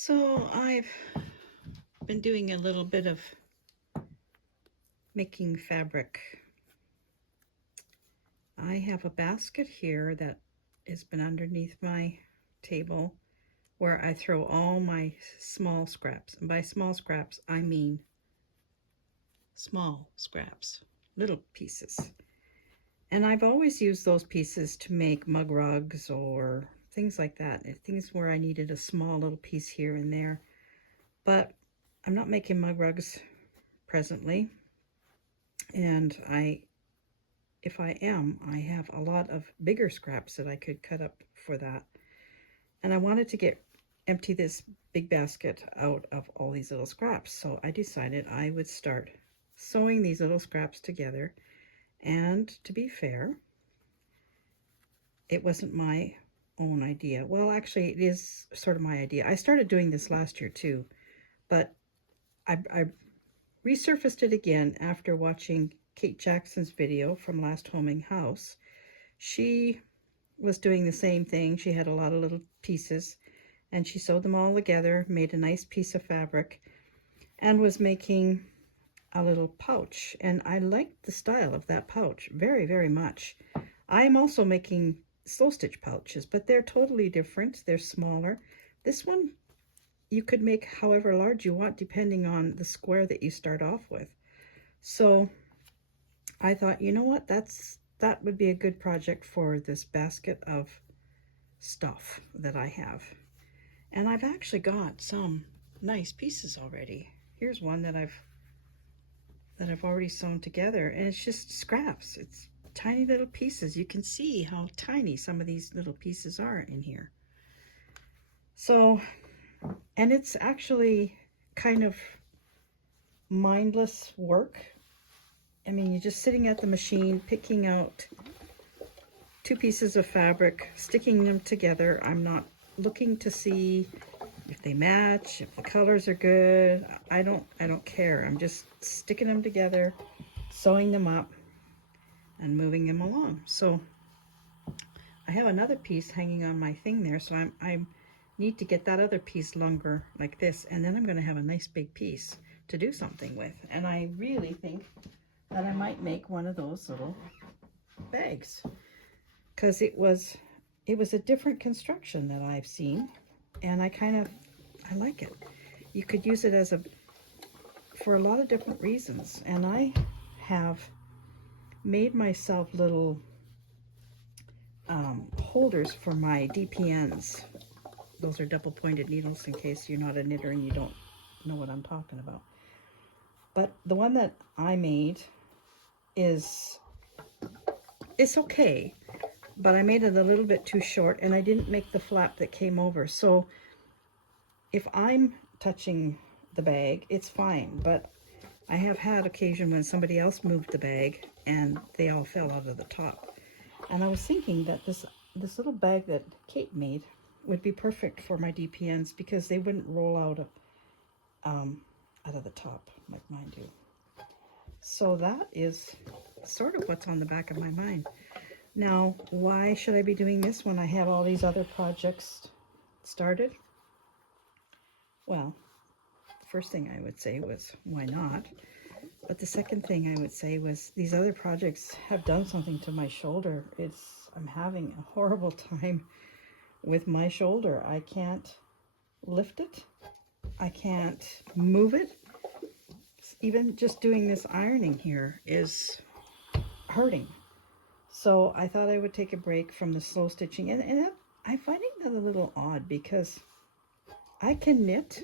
So I've been doing a little bit of making fabric. I have a basket here that has been underneath my table where I throw all my small scraps. And by small scraps, I mean small scraps, little pieces. And I've always used those pieces to make mug rugs or things like that. Things where I needed a small little piece here and there. But I'm not making mug rugs presently. And if I am, I have a lot of bigger scraps that I could cut up for that. And I wanted to empty this big basket out of all these little scraps. So I decided I would start sewing these little scraps together. And to be fair, it wasn't my own idea. Well, actually, it is sort of my idea. I started doing this last year too, but I resurfaced it again after watching Kate Jackson's video from Last Homing House. She was doing the same thing. She had a lot of little pieces and she sewed them all together, made a nice piece of fabric, and was making a little pouch. And I liked the style of that pouch very, very much. I'm also making slow stitch pouches, but they're totally different. They're smaller. This one you could make however large you want depending on the square that you start off with. So I thought, you know what, that would be a good project for this basket of stuff that I have. And I've actually got some nice pieces already. Here's one that I've already sewn together, and it's just scraps. It's tiny little pieces. You can see how tiny some of these little pieces are in here. So, and it's actually kind of mindless work. I mean, you're just sitting at the machine, picking out two pieces of fabric, sticking them together. I'm not looking to see if they match, if the colors are good. I don't care. I'm just sticking them together, sewing them up, and moving them along. So I have another piece hanging on my thing there, so I need to get that other piece longer like this, and then I'm going to have a nice big piece to do something with. And I really think that I might make one of those little bags, because it was a different construction that I've seen, and I like it. You could use it for a lot of different reasons. And I have made myself little holders for my DPNs. Those are double pointed needles, in case you're not a knitter and you don't know what I'm talking about. But the one that I made it's okay, but I made it a little bit too short, and I didn't make the flap that came over. So if I'm touching the bag, it's fine, but I have had occasion when somebody else moved the bag and they all fell out of the top. And I was thinking that this little bag that Kate made would be perfect for my DPNs, because they wouldn't roll out of the top like mine do. So that is sort of what's on the back of my mind. Now, why should I be doing this when I have all these other projects started? Well, the first thing I would say was, why not? But the second thing I would say was, these other projects have done something to my shoulder. I'm having a horrible time with my shoulder. I can't lift it. I can't move it. Even just doing this ironing here is hurting. So I thought I would take a break from the slow stitching. And I'm finding that a little odd, because I can knit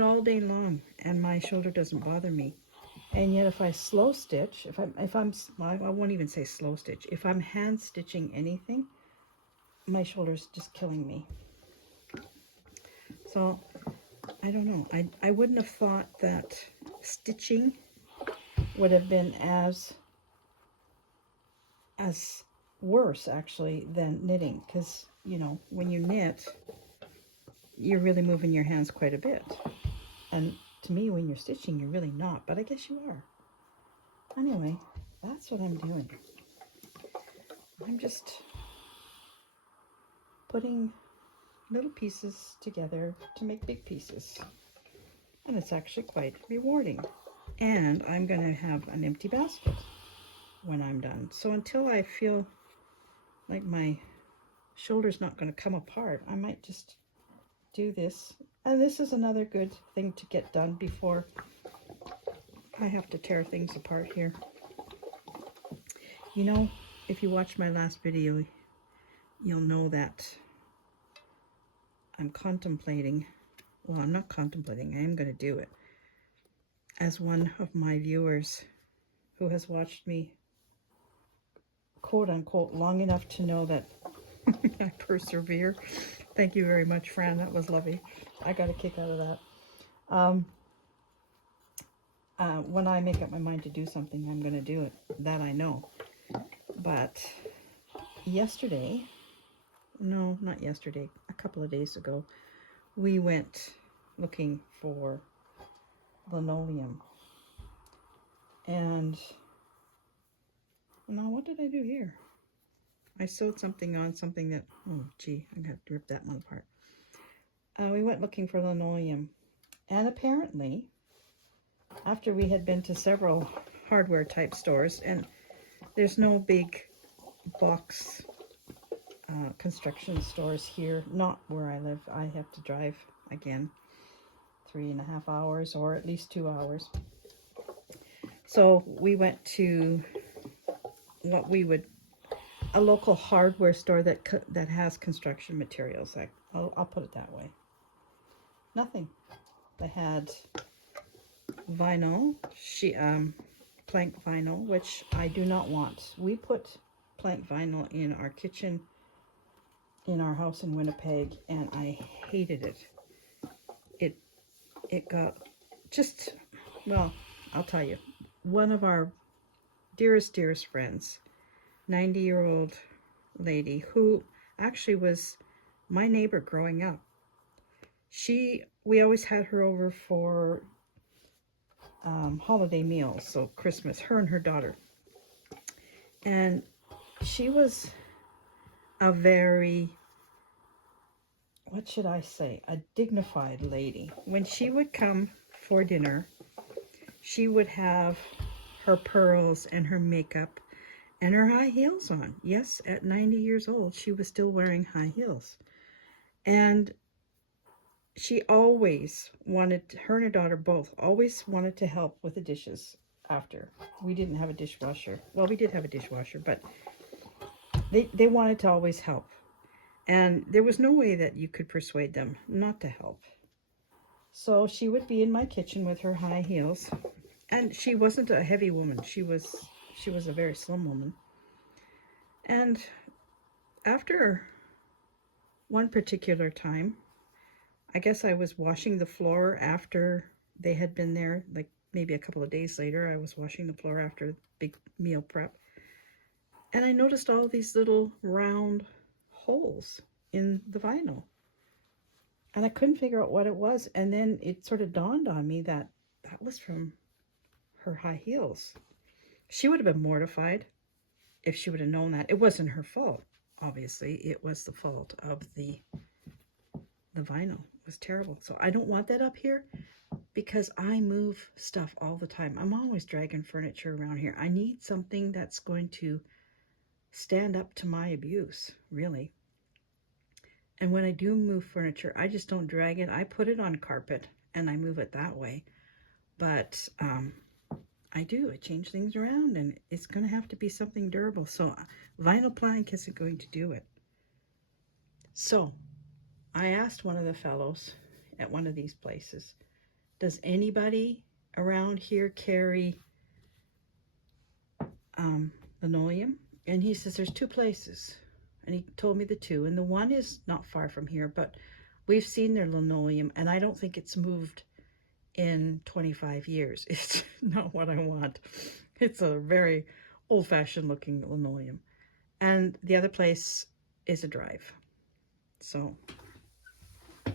all day long and my shoulder doesn't bother me. And yet if I slow stitch, I won't even say slow stitch. If I'm hand stitching anything, my shoulder's just killing me. So I don't know. I wouldn't have thought that stitching would have been as worse actually than knitting, because you know, when you knit, you're really moving your hands quite a bit, and to me, when you're stitching, you're really not, but I guess you are. Anyway, that's what I'm doing. I'm just putting little pieces together to make big pieces. And it's actually quite rewarding. And I'm going to have an empty basket when I'm done. So until I feel like my shoulder's not going to come apart, I might just do this. And this is another good thing to get done before I have to tear things apart here. You know, if you watched my last video, you'll know that I'm contemplating, well, I'm not contemplating, I am going to do it. As one of my viewers who has watched me, quote unquote, long enough to know that I persevere. Thank you very much, Fran. That was lovely. I got a kick out of that. When I make up my mind to do something, I'm going to do it. That I know. But yesterday, no, not yesterday, a couple of days ago, we went looking for linoleum. And now what did I do here? I sewed something on something that, oh gee, I'm going to have to rip that one apart. We went looking for linoleum. And apparently, after we had been to several hardware type stores, and there's no big box construction stores here, not where I live. I have to drive again 3.5 hours, or at least 2 hours. So we went to what we would, a local hardware store that has construction materials. I'll put it that way. Nothing. They had vinyl, plank vinyl, which I do not want. We put plank vinyl in our kitchen in our house in Winnipeg, and I hated it. It got just, well, I'll tell you, one of our dearest friends, 90-year-old lady who actually was my neighbor growing up. We always had her over for holiday meals, so Christmas, her and her daughter. And she was a very, what should I say, a dignified lady. When she would come for dinner, she would have her pearls and her makeup and her high heels on. Yes, at 90 years old, she was still wearing high heels. And she always wanted, her and her daughter both, always wanted to help with the dishes after. We didn't have a dishwasher. Well, we did have a dishwasher, but they wanted to always help. And there was no way that you could persuade them not to help. So she would be in my kitchen with her high heels. And she wasn't a heavy woman. She was a very slim woman. And after one particular time, I guess I was washing the floor after they had been there, like maybe a couple of days later. I was washing the floor after big meal prep. And I noticed all these little round holes in the vinyl. And I couldn't figure out what it was. And then it sort of dawned on me that that was from her high heels. She would have been mortified if she would have known that. It wasn't her fault, obviously. It was the fault of the vinyl. It was terrible. So I don't want that up here because I move stuff all the time. I'm always dragging furniture around here. I need something that's going to stand up to my abuse, really. And when I do move furniture, I just don't drag it. I put it on carpet and I move it that way. But I change things around, and it's going to have to be something durable. So vinyl plank isn't going to do it. So I asked one of the fellows at one of these places, does anybody around here carry linoleum? And he says there's 2 places. And he told me the 2. And the one is not far from here, but we've seen their linoleum, and I don't think it's moved in 25 years. It's not what I want. It's a very old-fashioned looking linoleum. And the other place is a drive. So, all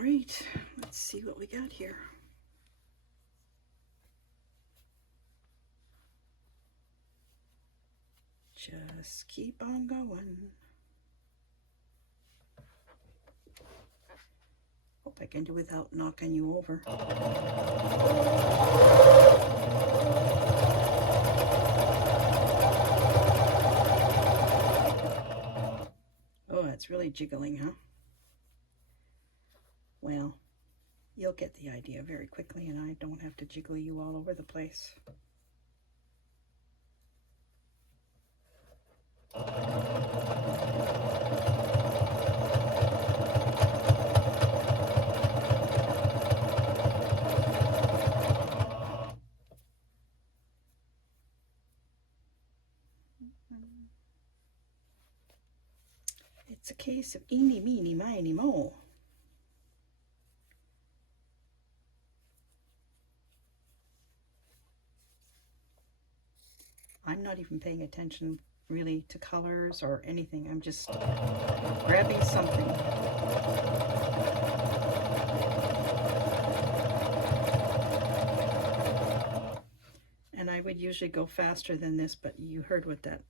right, let's see what we got here. Just keep on going. Hope I can do without knocking you over. Oh, it's really jiggling, huh? Well, you'll get the idea very quickly, and I don't have to jiggle you all over the place. It's a case of eeny, meeny, miny, mo. I'm not even paying attention really to colors or anything. I'm just grabbing something. And I would usually go faster than this, but you heard what that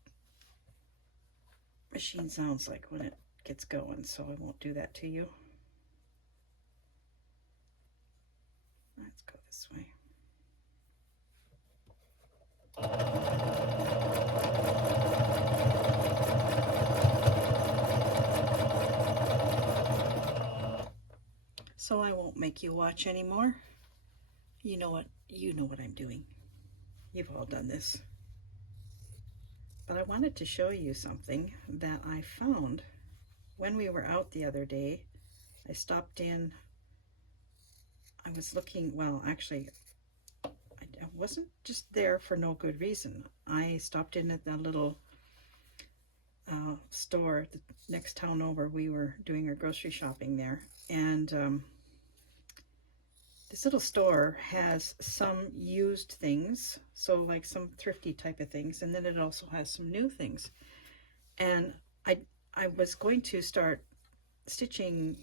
machine sounds like when it gets going, so I won't do that to you. Let's go this way. So I won't make you watch anymore. You know what I'm doing. You've all done this. But I wanted to show you something that I found when we were out the other day. I stopped in. I was looking, well, actually, I wasn't just there for no good reason. I stopped in at the little store the next town over. We were doing our grocery shopping there, and this little store has some used things, so like some thrifty type of things, and then it also has some new things. And I was going to start stitching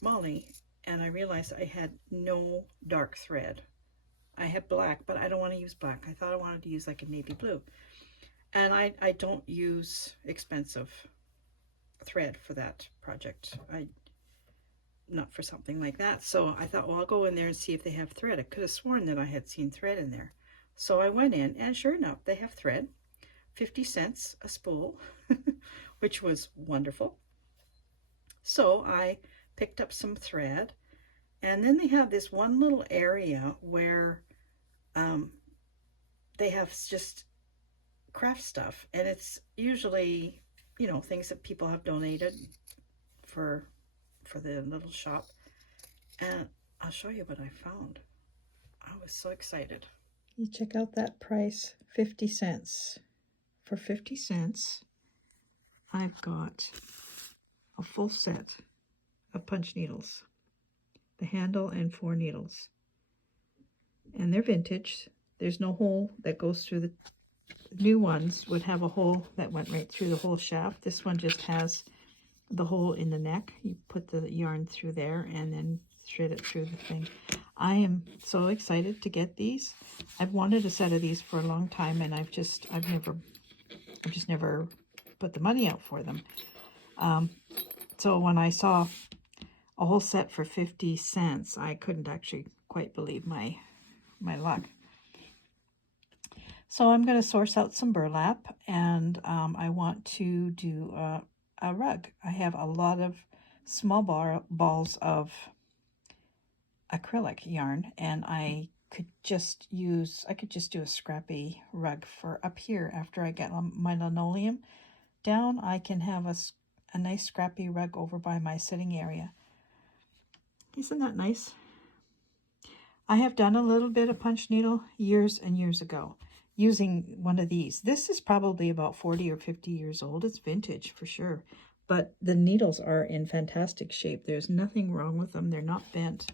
Molly, and I realized I had no dark thread. I have black, but I don't want to use black. I thought I wanted to use like a navy blue. And I don't use expensive thread for that project. Not for something like that. So I thought, well, I'll go in there and see if they have thread. I could have sworn that I had seen thread in there. So I went in, and sure enough, they have thread. 50 cents a spool, which was wonderful. So I picked up some thread, and then they have this one little area where they have just craft stuff, and it's usually, you know, things that people have donated for the little shop. And I'll show you what I found. I was so excited. You check out that price, 50 cents. For 50 cents, I've got a full set of punch needles, the handle and 4 needles. And they're vintage. There's no hole that goes through. The new ones would have a hole that went right through the whole shaft. This one just has the hole in the neck. You put the yarn through there and then thread it through the thing. I am so excited to get these. I've wanted a set of these for a long time, and I've just never put the money out for them. So when I saw a whole set for 50 cents, I couldn't actually quite believe my luck. So I'm going to source out some burlap, and I want to do a rug. I have a lot of small balls of acrylic yarn, and I could just do a scrappy rug for up here. After I get my linoleum down, I can have a nice scrappy rug over by my sitting area. Isn't that nice? I have done a little bit of punch needle years and years ago using one of these. This is probably about 40 or 50 years old. It's vintage for sure, but the needles are in fantastic shape. There's nothing wrong with them. They're not bent,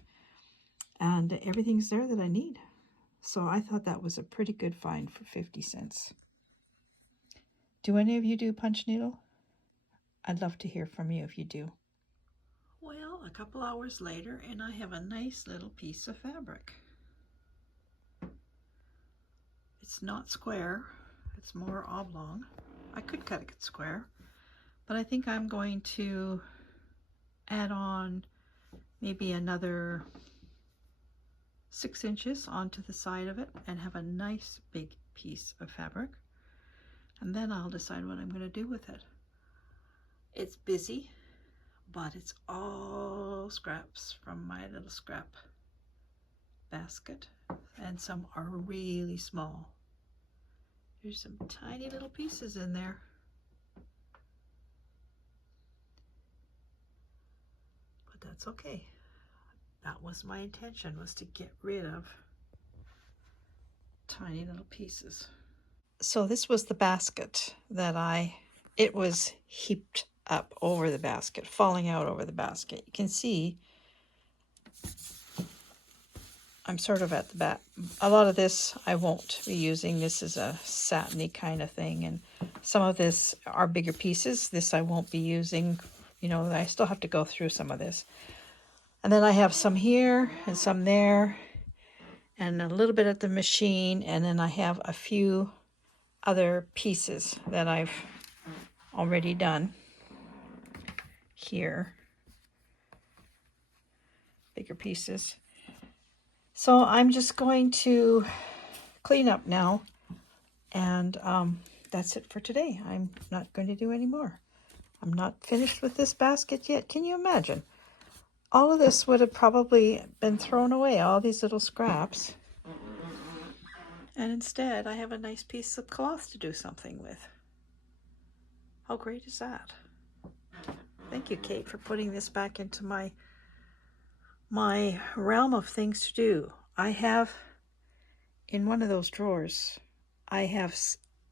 and everything's there that I need. So I thought that was a pretty good find for 50 cents. Do any of you do punch needle? I'd love to hear from you if you do. Well, a couple hours later, and I have a nice little piece of fabric. It's not square, it's more oblong. I could cut it square, but I think I'm going to add on maybe another 6 inches onto the side of it and have a nice big piece of fabric. And then I'll decide what I'm going to do with it. It's busy, but it's all scraps from my little scrap basket, and some are really small. There's some tiny little pieces in there. But that's okay. That was my intention, was to get rid of tiny little pieces. So this was the basket that it was heaped up over the basket, falling out over the basket. You can see I'm sort of at the back. A lot of this I won't be using. This is a satiny kind of thing, and some of this are bigger pieces. This I won't be using. You know, I still have to go through some of this. And then I have some here and some there, and a little bit at the machine, and then I have a few other pieces that I've already done here, bigger pieces. So I'm just going to clean up now, and that's it for today. I'm not going to do any more. I'm not finished with this basket yet. Can you imagine? All of this would have probably been thrown away, all these little scraps. And instead, I have a nice piece of cloth to do something with. How great is that? Thank you, Kate, for putting this back into my realm of things to do. I have, in one of those drawers, I have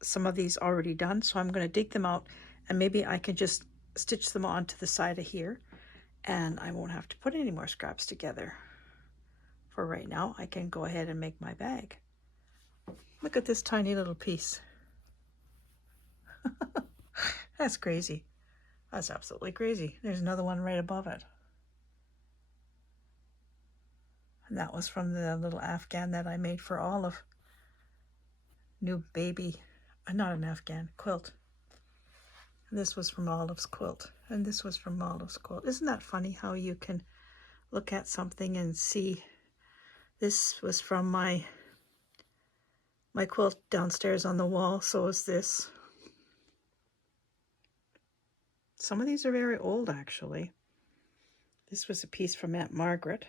some of these already done, so I'm going to dig them out, and maybe I can just stitch them onto the side of here, and I won't have to put any more scraps together. For right now, I can go ahead and make my bag. Look at this tiny little piece. That's crazy. That's absolutely crazy. There's another one right above it. And that was from the little Afghan that I made for Olive. New baby, not an Afghan, quilt. And this was from Olive's quilt. And this was from Olive's quilt. Isn't that funny how you can look at something and see? This was from my quilt downstairs on the wall. So is this. Some of these are very old, actually. This was a piece from Aunt Margaret.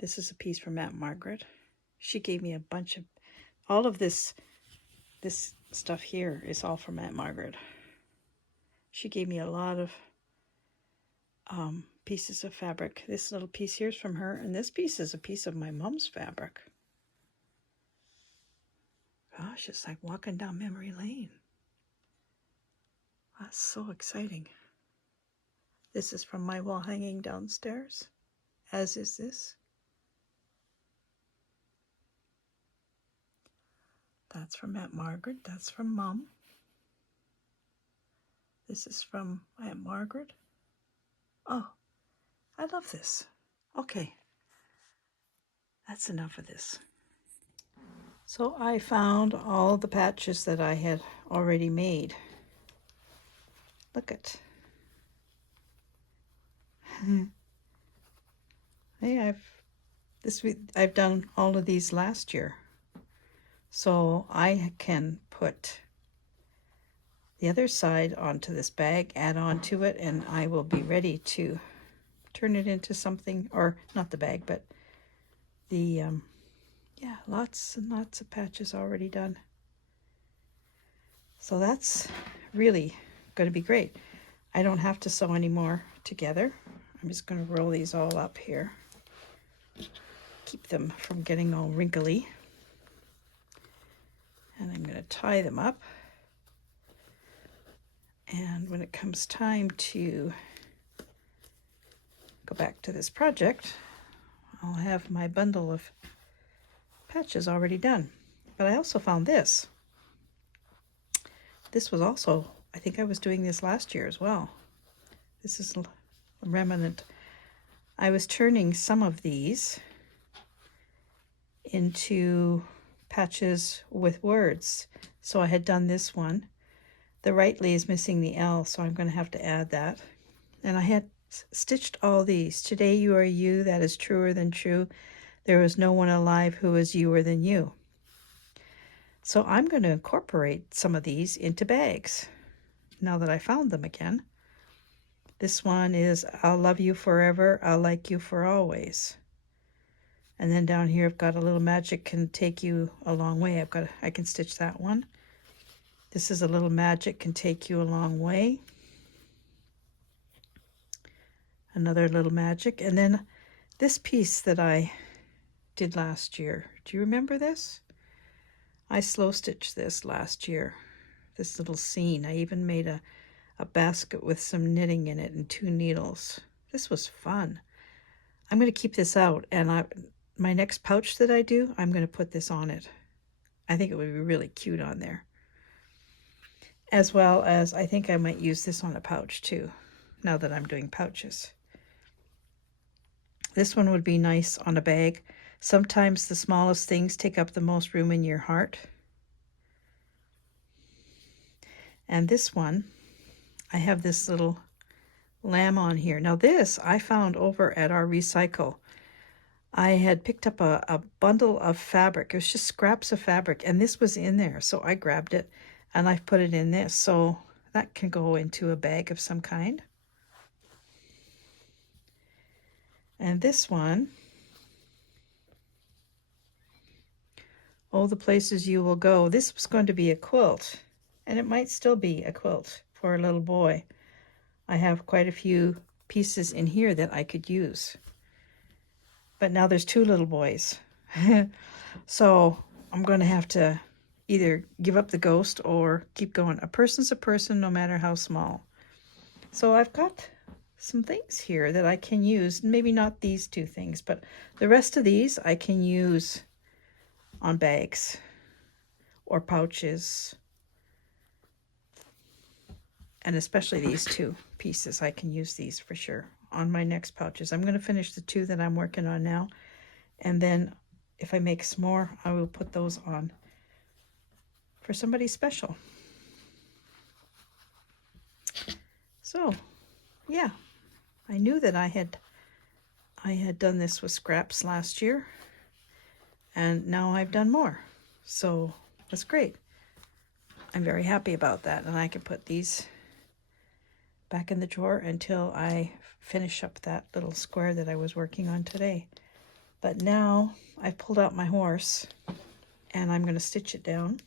This is a piece from Aunt Margaret. She gave me a bunch of, all of this stuff here is all from Aunt Margaret. She gave me a lot of pieces of fabric. This little piece here is from her, and this piece is a piece of my mom's fabric. Gosh, it's like walking down memory lane. That's so exciting. This is from my wall hanging downstairs, as is this. That's from Aunt Margaret. That's from Mom. This is from Aunt Margaret. Oh, I love this. Okay, that's enough of this. So I found all the patches that I had already made. Look at. Hey, I've done all of these last year. So I can put the other side onto this bag, add on to it, and I will be ready to turn it into something, or not the bag, but the, yeah, lots and lots of patches already done. So that's really going to be great. I don't have to sew any more together. I'm just going to roll these all up here. Keep them from getting all wrinkly. And I'm going to tie them up. And when it comes time to go back to this project, I'll have my bundle of patches already done. But I also found this. This was also, I think I was doing this last year as well. This is a remnant. I was turning some of these into patches with words. So I had done this one. The Rightly is missing the L, so I'm going to have to add that. And I had stitched all these. Today you are you, that is truer than true. There is no one alive who is youer than you. So I'm going to incorporate some of these into bags now that I found them again. This one is I'll love you forever, I'll like you for always. And then down here I've got a little magic can take you a long way. I can stitch that one. This is a little magic can take you a long way. Another little magic. And then this piece that I did last year. Do you remember this? I slow stitched this last year. This little scene. I even made a basket with some knitting in it and 2 needles. This was fun. I'm going to keep this out, and my next pouch that I do, I'm going to put this on it. I think it would be really cute on there. As well as I think I might use this on a pouch too, now that I'm doing pouches. This one would be nice on a bag. Sometimes the smallest things take up the most room in your heart. And this one, I have this little lamb on here. Now this I found over at our recycle. I had picked up a bundle of fabric. It was just scraps of fabric, and this was in there. So I grabbed it and I've put it in this. So that can go into a bag of some kind. And this one, oh, the places you will go. This was going to be a quilt, and it might still be a quilt for a little boy. I have quite a few pieces in here that I could use. But now there's 2 little boys. So I'm going to have to either give up the ghost or keep going. A person's a person no matter how small. So I've got some things here that I can use. Maybe not these 2 things, but the rest of these I can use on bags or pouches. And especially these 2 pieces, I can use these for sure on my next pouches. I'm going to finish the 2 that I'm working on now. And then if I make some more, I will put those on for somebody special. So, yeah, I knew that I had done this with scraps last year, and now I've done more. So that's great. I'm very happy about that, and I can put these back in the drawer until I finish up that little square that I was working on today. But now I've pulled out my horse, and I'm going to stitch it down.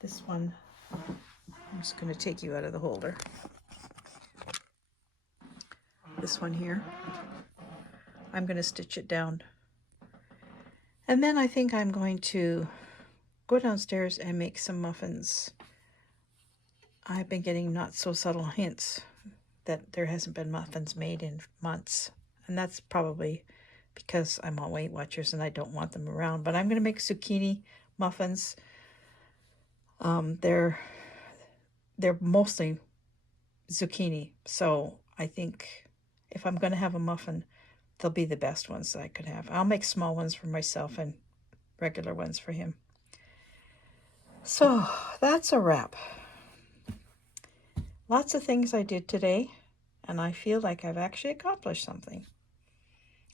This one, I'm just going to take you out of the holder. This one here, I'm going to stitch it down. And then I think I'm going to go downstairs and make some muffins. I've been getting not so subtle hints that there hasn't been muffins made in months. And that's probably because I'm on Weight Watchers and I don't want them around. But I'm going to make zucchini muffins. They're mostly zucchini. So I think if I'm going to have a muffin, they'll be the best ones that I could have. I'll make small ones for myself and regular ones for him. So that's a wrap. Lots of things I did today, and I feel like I've actually accomplished something.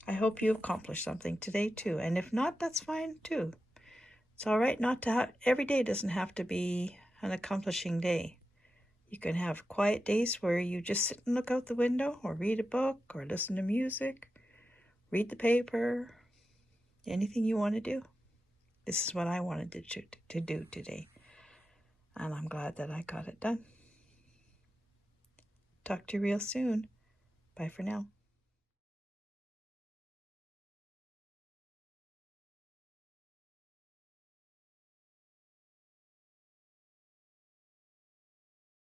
I hope you accomplished something today too, and if not, that's fine too. It's all right not to have, every day doesn't have to be an accomplishing day. You can have quiet days where you just sit and look out the window or read a book or listen to music, read the paper, anything you want to do. This is what I wanted to do today, and I'm glad that I got it done. Talk to you real soon. Bye for now.